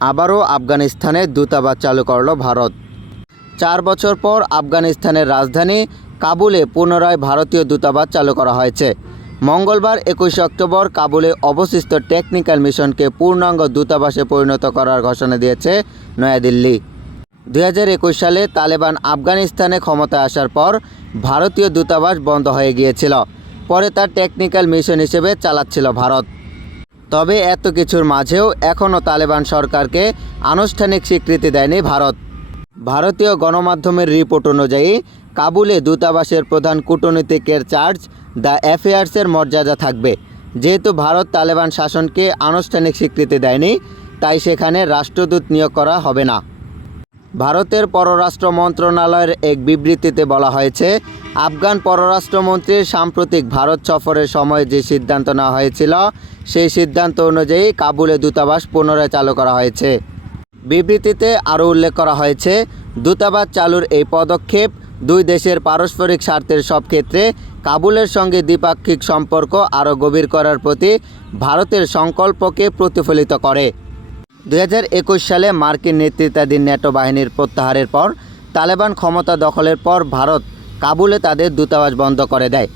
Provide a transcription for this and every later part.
আবারও আফগানিস্তানে দূতাবাস চালু করল ভারত। 4 বছর পর আফগানিস্তানের রাজধানী কাবুলে পুনরায় ভারতীয় দূতাবাস চালু করা হয়েছে। মঙ্গলবার 21 অক্টোবর কাবুলে অবশিষ্ট টেকনিক্যাল মিশনকে পূর্ণাঙ্গ দূতাবাসে পরিণত করার ঘোষণা দিয়েছে নয়াদিল্লি। 2021 সালে তালেবান আফগানিস্তানে ক্ষমতায় আসার পর ভারতীয় দূতাবাস বন্ধ হয়ে গিয়েছিল। পরে তার টেকনিক্যাল মিশন হিসেবে চালাচ্ছিল ভারত। তবে এত কিছুর মাঝেও এখনও তালেবান সরকারকে আনুষ্ঠানিক স্বীকৃতি দেয়নি ভারত। ভারতীয় গণমাধ্যমের রিপোর্ট অনুযায়ী কাবুলে দূতাবাসের প্রধান কূটনীতিকের চার্জ দ্য অ্যাফেয়ার্সের মর্যাদা থাকবে। যেহেতু ভারত তালেবান শাসনকে আনুষ্ঠানিক স্বীকৃতি দেয়নি, তাই সেখানে রাষ্ট্রদূত নিয়োগ করা হবে না। ভারতের পররাষ্ট্র মন্ত্রণালয়ের এক বিবৃতিতে বলা হয়েছে, আফগান পররাষ্ট্রমন্ত্রীর সাম্প্রতিক ভারত সফরের সময় যে সিদ্ধান্ত নেওয়া হয়েছিল, সেই সিদ্ধান্ত অনুযায়ী কাবুলে দূতাবাস পুনরায় চালু করা হয়েছে। বিবৃতিতে আরও উল্লেখ করা হয়েছে, দূতাবাস চালুর এই পদক্ষেপ দুই দেশের পারস্পরিক স্বার্থের সব ক্ষেত্রে কাবুলের সঙ্গে দ্বিপাক্ষিক সম্পর্ক আরও গভীর করার প্রতি ভারতের সংকল্পকে প্রতিফলিত করে। 2021 সালে মার্কিন নেতৃত্বাধীন ন্যাটো বাহিনীর প্রত্যাহারের পর তালেবান ক্ষমতা দখলের পর ভারত কাবুলে তাদের দূতাবাস বন্ধ করে দেয়।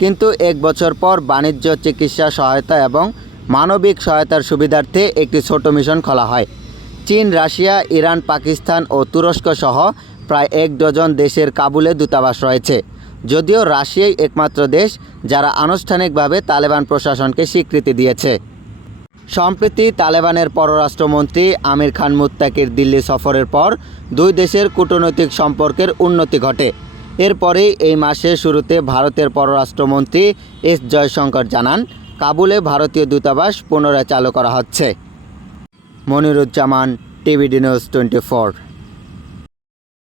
কিন্তু 1 বছর পর বাণিজ্য, চিকিৎসা সহায়তা এবং মানবিক সহায়তার সুবিধার্থে একটি ছোট মিশন খোলা হয়। চীন, রাশিয়া, ইরান, পাকিস্তান ও তুরস্ক সহ প্রায় 1 ডজন দেশের কাবুলে দূতাবাস রয়েছে। যদিও রাশিয়াই একমাত্র দেশ যারা আনুষ্ঠানিকভাবে তালেবান প্রশাসনকে স্বীকৃতি দিয়েছে। সম্প্রতি তালেবানের পররাষ্ট্রমন্ত্রী আমির খান মুত্তাকির দিল্লি সফরের পর দুই দেশের কূটনৈতিক সম্পর্কের উন্নতি ঘটে। এরপরেই এই মাসের শুরুতে ভারতের পররাষ্ট্রমন্ত্রী এস জয়শঙ্কর জানান, কাবুলে ভারতীয় দূতাবাস পুনরায় চালু করা হচ্ছে। Moniruzzaman, TVD news 24।